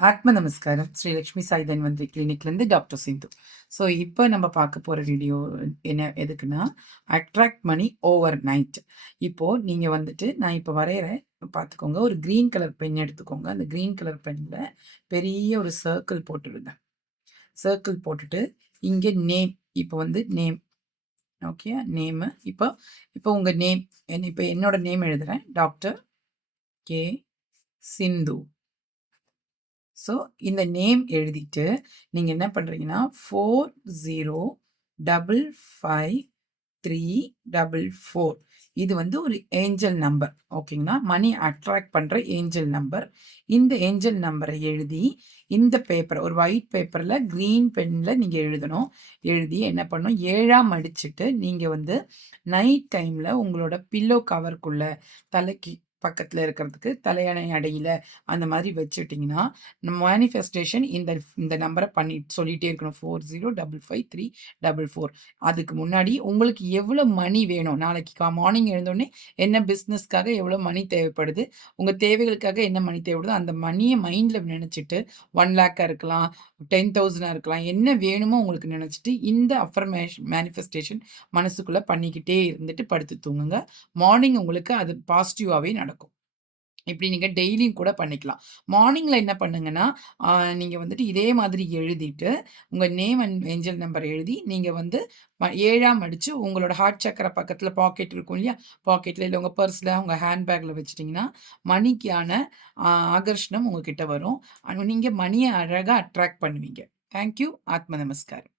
ஆத்ம நமஸ்காரம். ஸ்ரீ லக்ஷ்மி சாய் தன்வந்திரி கிளினிக்லேருந்து டாக்டர் சிந்து. ஸோ இப்போ நம்ம பார்க்க போகிற வீடியோ என்ன எதுக்குன்னா, அட்ராக்ட் மணி ஓவர் நைட். இப்போது நீங்கள் வந்துட்டு நான் இப்போ வரைகிறேன் பார்த்துக்கோங்க. ஒரு க்ரீன் கலர் பென் எடுத்துக்கோங்க. அந்த க்ரீன் கலர் பென்னில் பெரிய ஒரு சர்க்கிள் போட்டுடுங்க. சர்க்கிள் போட்டுட்டு இங்கே நேம், இப்போ வந்து நேம், ஓகே, நேமு. இப்போ இப்போ உங்கள் நேம் இப்போ என்னோட நேம் எழுதுகிறேன், டாக்டர் கே சிந்து. ஸோ இந்த நேம் எழுதிட்டு நீங்கள் என்ன பண்ணுறீங்கன்னா 40555344 இது வந்து ஒரு ஏஞ்சல் நம்பர். ஓகேங்களா, மணி அட்ராக்ட் பண்ணுற ஏஞ்சல் நம்பர். இந்த ஏஞ்சல் நம்பரை எழுதி இந்த பேப்பர், ஒரு ஒயிட் பேப்பரில் க்ரீன் பென்னில் நீங்கள் எழுதணும். எழுதி என்ன பண்ணணும், 7ஆம் அடிச்சுட்டு நீங்கள் வந்து நைட் டைமில் உங்களோட பில்லோ கவருக்குள்ளே தலைக்கு பக்கத்தில் இருக்கிறதுக்கு தலையணை அடையில் அந்த மாதிரி வச்சுட்டிங்கன்னா மேனிஃபெஸ்டேஷன் இந்த இந்த நம்பரை பண்ணி சொல்லிகிட்டே இருக்கணும். 40555344. அதுக்கு முன்னாடி உங்களுக்கு எவ்வளோ மணி வேணும், நாளைக்கு மார்னிங் எழுந்தோடனே என்ன பிஸ்னஸ்க்காக எவ்வளோ மணி தேவைப்படுது, உங்கள் தேவைகளுக்காக என்ன மணி தேவைப்படுதோ அந்த மணியை மைண்டில் நினச்சிட்டு 1,00,000 இருக்கலாம், 10,000 இருக்கலாம், என்ன வேணுமோ உங்களுக்கு நினச்சிட்டு இந்த மேனிஃபெஸ்டேஷன் மனசுக்குள்ளே பண்ணிக்கிட்டே இருந்துட்டு படுத்து தூங்குங்க. மார்னிங் உங்களுக்கு அது பாசிட்டிவாகவே நடக்கும். இப்படி நீங்கள் டெய்லியும் கூட பண்ணிக்கலாம். மார்னிங்கில் என்ன பண்ணுங்கன்னா, நீங்கள் வந்துட்டு இதே மாதிரி எழுதிட்டு உங்கள் நேம் அண்ட் ஏஞ்சல் நம்பர் எழுதி நீங்கள் வந்து 7ஆம் அடித்து உங்களோட ஹார்ட் சக்கரை பக்கத்தில் பாக்கெட் இருக்கும் இல்லையா, பாக்கெட்டில் இல்லை உங்கள் பர்ஸில் உங்கள் ஹேண்ட்பேக்கில் வச்சிட்டிங்கன்னா மணிக்கான ஆகர்ஷணம் உங்ககிட்ட வரும். நீங்கள் மணியை அழகாக அட்ராக்ட் பண்ணுவீங்க. தேங்க்யூ. ஆத்ம நமஸ்காரம்.